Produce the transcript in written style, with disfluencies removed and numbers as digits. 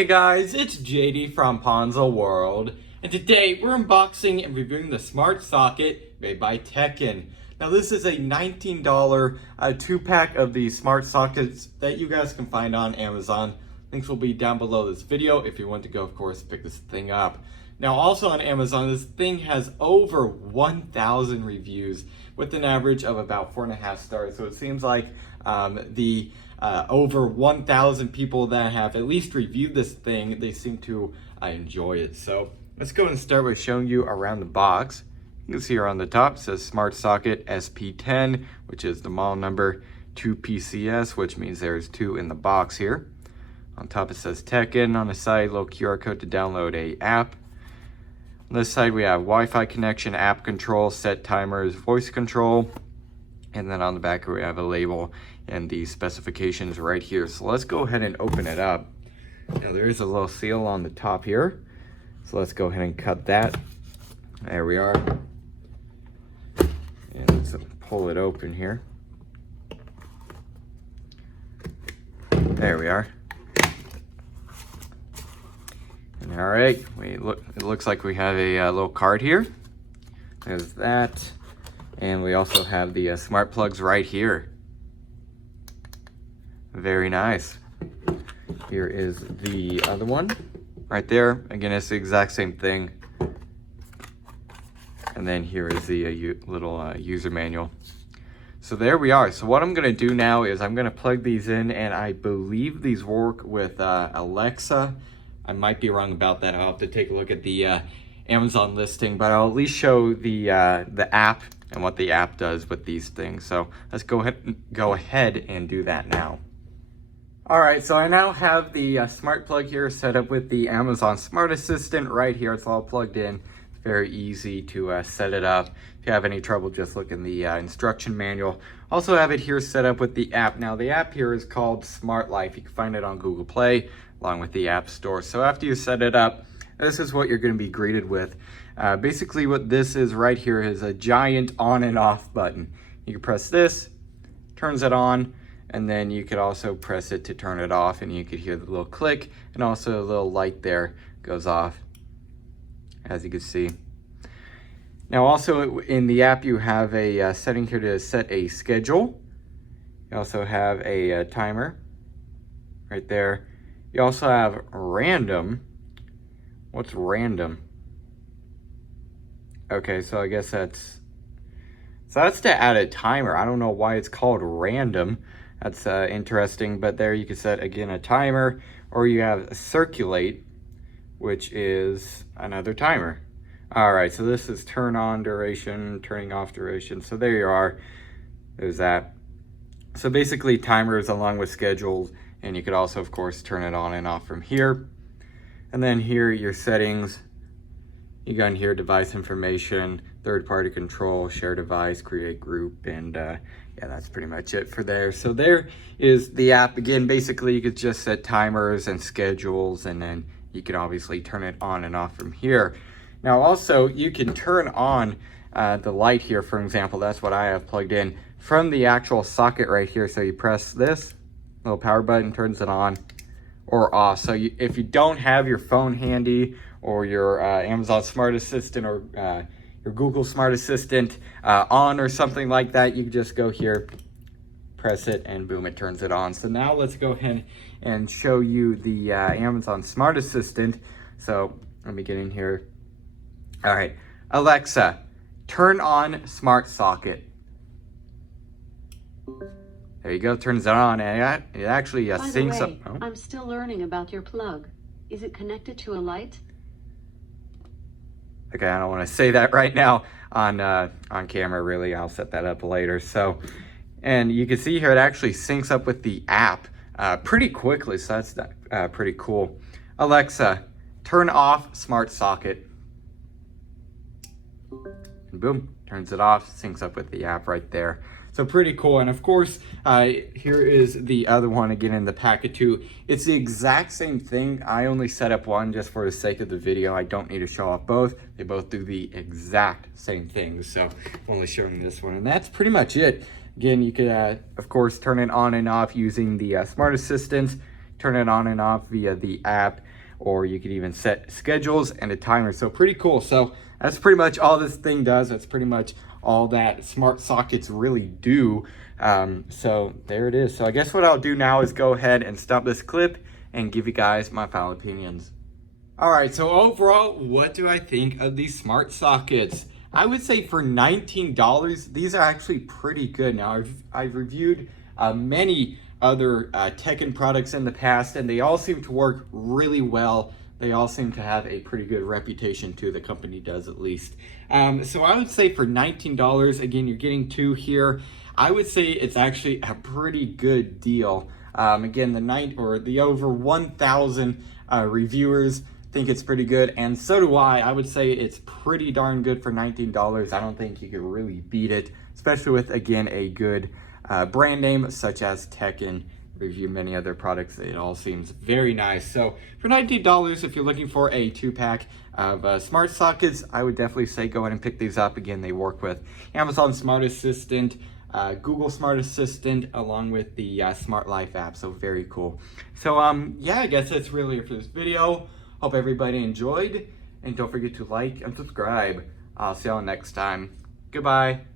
Hey guys, it's JD from Ponzo World, and today we're unboxing and reviewing the Smart Socket made by Teckin. Now this is a $19 2-pack of the Smart Sockets that you guys can find on Amazon. Links will be down below this video if you want to go, of course, pick this thing up. Now also on Amazon, this thing has over 1,000 reviews with an average of about 4.5 stars. So it seems like over 1,000 people that have at least reviewed this thing, they seem to enjoy it. So let's go and start with showing you around the box. You can see here on the top, it says Smart Socket SP10, which is the model number 2PCS, which means there's 2 in the box here. On top it says Teckin. On the side, little QR code to download a app. On this side we have Wi-Fi connection, app control, set timers, voice control. And then on the back we have a label and the specifications right here. So let's go ahead and open it up. Now there is a little seal on the top here. So let's go ahead and cut that. There we are. And let's pull it open here. There we are. And all right, it looks like we have a little card here. There's that. And we also have the smart plugs right here. Very nice. Here is the other one right there. Again, it's the exact same thing. And then here is the little user manual. So there we are. So what I'm going to do now is I'm going to plug these in, and I believe these work with Alexa. I might be wrong about that. I'll have to take a look at the Amazon listing, but I'll at least show the app and what the app does with these things. So let's go ahead and do that now. All right, so I now have the smart plug here set up with the Amazon Smart Assistant right here. It's all plugged in. It's very easy to set it up. If you have any trouble, just look in the instruction manual. Also have it here set up with the app. Now the app here is called Smart Life. You can find it on Google Play along with the App Store. So after you set it up, this is what you're going to be greeted with. Basically what this is right here is a giant on and off button. You can press this, turns it on, and then you could also press it to turn it off, and you could hear the little click, and also a little light there goes off, as you can see. Now also in the app you have a setting here to set a schedule. You also have a timer right there. You also have random. What's random? Okay, so I guess that's to add a timer. I don't know why it's called random. That's interesting, but there you can set, again, a timer, or you have circulate, which is another timer. All right, so this is turn on duration, turning off duration. So there you are, there's that. So basically timers along with schedules, and you could also, of course, turn it on and off from here. And then here, your settings. You got in here device information, third-party control, share device, create group, and yeah, that's pretty much it for there. So there is the app. Again, basically you could just set timers and schedules, and then you can obviously turn it on and off from here. Now also, you can turn on the light here, for example. That's what I have plugged in from the actual socket right here. So you press this little power button, turns it on or off. So if you don't have your phone handy, or your Amazon Smart Assistant, or your Google Smart Assistant on, or something like that, you can just go here, press it, and boom, it turns it on. So now let's go ahead and show you the Amazon Smart Assistant. So let me get in here. All right, Alexa, turn on Smart Socket. There you go, turns it on, and it actually syncs up. Oh. I'm still learning about your plug. Is it connected to a light? Okay, I don't want to say that right now on camera, really. I'll set that up later. So, and you can see here it actually syncs up with the app pretty quickly, so that's pretty cool. Alexa, turn off Smart Socket. And boom, turns it off, syncs up with the app right there. So pretty cool. And of course, here is the other one again in the packet too. It's the exact same thing. I only set up one just for the sake of the video. I don't need to show off both. They both do the exact same thing. So I'm only showing this one, and that's pretty much it. Again, you could, of course, turn it on and off using the Smart Assistant. turn it on and off via the app, or you could even set schedules and a timer. So pretty cool. So that's pretty much all this thing does. That's pretty much all that smart sockets really do. So there it is. So I guess what I'll do now is go ahead and stop this clip and give you guys my final opinions. All right, so overall, what do I think of these smart sockets? I would say for $19, these are actually pretty good. Now, I've reviewed many other Teckin products in the past, and they all seem to work really well. They all seem to have a pretty good reputation too, the company does at least. So I would say for $19, again, you're getting two here. I would say it's actually a pretty good deal. Again, the over 1,000 reviewers think it's pretty good, and so do I. I would say it's pretty darn good for $19. I don't think you could really beat it, especially with, again, a good brand name such as Teckin. Reviewed many other products. It all seems very nice. So for $19, if you're looking for a 2-pack of smart sockets, I would definitely say go ahead and pick these up. Again, they work with Amazon Smart Assistant, Google Smart Assistant, along with the Smart Life app. So very cool. So yeah, I guess that's really it for this video. Hope everybody enjoyed, and don't forget to like and subscribe. I'll see y'all next time. Goodbye.